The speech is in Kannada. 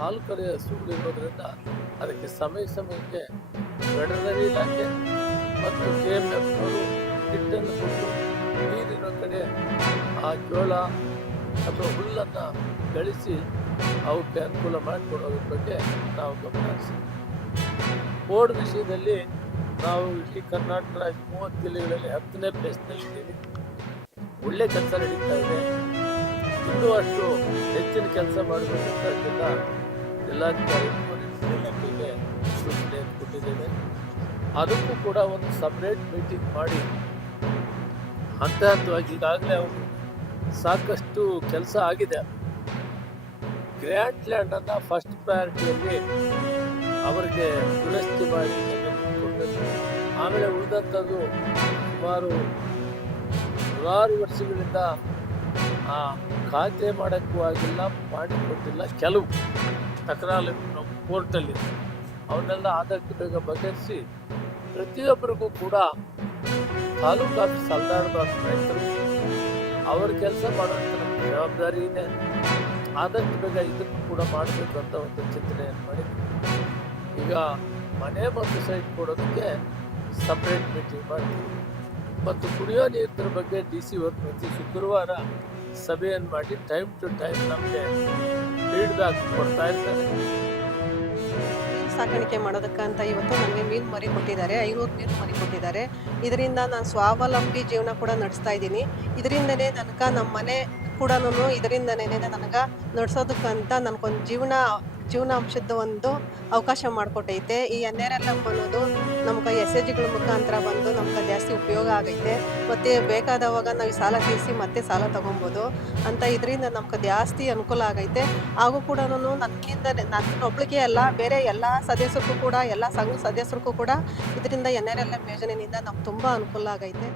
ಹಾಲು ಕರೆಯುವ ಹಸುಗಳಿರೋದ್ರಿಂದ ಅದಕ್ಕೆ ಸಮಯಕ್ಕೆ ವೆಟರ್ನರಿ ಇಲಾಖೆ ಮತ್ತು KMF ಅವರು ಕಿಟ್ಟನ್ನು ಕೊಟ್ಟು ನೀರಿರೋ ಕಡೆ ಆ ಜೋಳ ಅಥವಾ ಹುಲ್ಲನ್ನು ಬೆಳೆಸಿ ಅವಕ್ಕೆ ಅನುಕೂಲ ಮಾಡಿಕೊಡೋದ್ರ ಬಗ್ಗೆ ನಾವು ಗಮನ ಹರಿಸಿದ್ವಿ. ಬೋರ್ಡ್ ವಿಷಯದಲ್ಲಿ ನಾವು ಇಡೀ ಕರ್ನಾಟಕ ರಾಜ್ಯ 30 ಜಿಲ್ಲೆಗಳಲ್ಲಿ 10ನೇ ಪ್ಲೇಸ್ನಲ್ಲಿದ್ದೀವಿ. ಒಳ್ಳೆ ಕೆಲಸ ನಡೀತಾ ಇದೆ. ಇನ್ನೂ ಅಷ್ಟು ಹೆಚ್ಚಿನ ಕೆಲಸ ಮಾಡಬೇಕಂತ ಜಿಲ್ಲಾಧಿಕಾರಿಗಳಿಗೆ ಸೂಚನೆ ಕೊಟ್ಟಿದ್ದೇವೆ. ಅದಕ್ಕೂ ಕೂಡ ಒಂದು ಸಪ್ರೇಟ್ ಮೀಟಿಂಗ್ ಮಾಡಿ ಹಂತವಾಗಿ ಈಗಾಗಲೇ ಅವರು ಸಾಕಷ್ಟು ಕೆಲಸ ಆಗಿದೆ. ಗ್ರ್ಯಾಂಡ್ ಲ್ಯಾಂಡನ್ನು ಫಸ್ಟ್ ಪ್ರಯಾರಿಟಿಯಲ್ಲಿ ಅವರಿಗೆ ದುರಸ್ತಿ ಮಾಡಿ ಕೊಡಬೇಕು. ಆಮೇಲೆ ಉಳಿದಂಥದ್ದು ಸುಮಾರು 100 ವರ್ಷಗಳಿಂದ ಖಾತೆ ಮಾಡೋಕ್ಕೂ ಆಗಿಲ್ಲ, ಮಾಡಿಕೊಟ್ಟಿಲ್ಲ. ಕೆಲವು ತಕರಾರು ನಮ್ಮ ಕೋರ್ಟಲ್ಲಿ ಅವನ್ನೆಲ್ಲ ಆದಷ್ಟು ಬೇಗ ಬಗೆಹರಿಸಿ ಪ್ರತಿಯೊಬ್ಬರಿಗೂ ಕೂಡ ತಾಲೂಕು ಆಫೀಸ್ ಅಲ್ದಾಡಬಾರ್ದು. ರೈತರು ಅವ್ರ ಕೆಲಸ ಮಾಡುವಂಥ ನಮ್ಮ ಜವಾಬ್ದಾರಿ ಇದೆ. ಆದಷ್ಟು ಬೇಗ ಇದನ್ನು ಕೂಡ ಮಾಡಬೇಕು ಅಂತ ಒಂದು ಚಿಂತನೆಯನ್ನು ಮಾಡಿದ್ವಿ. ಈಗ ಮನೆ ಮತ್ತು ಸೈಟ್ ಕೊಡೋದಕ್ಕೆ ಸಪ್ರೇಟ್ ಮೀಟಿಂಗ್ ಮಾಡ್ತೀವಿ ಮತ್ತು ಕುಡಿಯೋ ನೀರಿನ ಬಗ್ಗೆ DC ಅವರು ಪ್ರತಿ ಶುಕ್ರವಾರ ಸಭೆಯನ್ನು ಮಾಡಿ ಟೈಮ್ ಟು ಟೈಮ್ ನಮಗೆ ಫೀಡ್ಬ್ಯಾಕ್ ಕೊಡ್ತಾ ಇರ್ತಾರೆ. ಸಾಕಾಣಿಕೆ ಮಾಡೋದಕ್ಕಂತ ಇವತ್ತು ನನಗೆ ಮೀನು ಮರಿ ಕೊಟ್ಟಿದ್ದಾರೆ, 500 ಮೀನು ಮರಿ ಕೊಟ್ಟಿದ್ದಾರೆ. ಇದರಿಂದ ನಾನು ಸ್ವಾವಲಂಬಿ ಜೀವನ ಕೂಡ ನಡೆಸ್ತಾ ಇದ್ದೀನಿ. ಇದರಿಂದನೇ ನನಗೆ ನಮ್ಮ ಮನೆ ಕೂಡ ಇದರಿಂದನೇ ನನಗೆ ನಡೆಸೋದಕ್ಕಂತ ನನಗೊಂದು ಜೀವನಾಂಶದ ಒಂದು ಅವಕಾಶ ಮಾಡಿಕೊಟ್ಟೈತೆ. ಈ NRLM ಅನ್ನೋದು ನಮ್ಗೆ SHGಗಳ ಮುಖಾಂತರ ಬಂದು ನಮ್ಗೆ ಜಾಸ್ತಿ ಉಪಯೋಗ ಆಗೈತೆ. ಮತ್ತು ಬೇಕಾದವಾಗ ನಾವು ಸಾಲ ತೀರಿಸಿ ಮತ್ತೆ ಸಾಲ ತೊಗೊಬೋದು ಅಂತ. ಇದರಿಂದ ನಮ್ಗೆ ಜಾಸ್ತಿ ಅನುಕೂಲ ಆಗೈತೆ. ಹಾಗೂ ಕೂಡ ನನ್ನೊಬ್ಳಿಗೆ ಅಲ್ಲ, ಬೇರೆ ಎಲ್ಲ ಸದಸ್ಯರಿಗೂ ಕೂಡ, ಎಲ್ಲ ಸಂಘ ಸದಸ್ಯರಿಗೂ ಕೂಡ ಇದರಿಂದ NRLM ಯೋಜನೆಯಿಂದ ನಮ್ಗೆ ತುಂಬ ಅನುಕೂಲ ಆಗೈತೆ.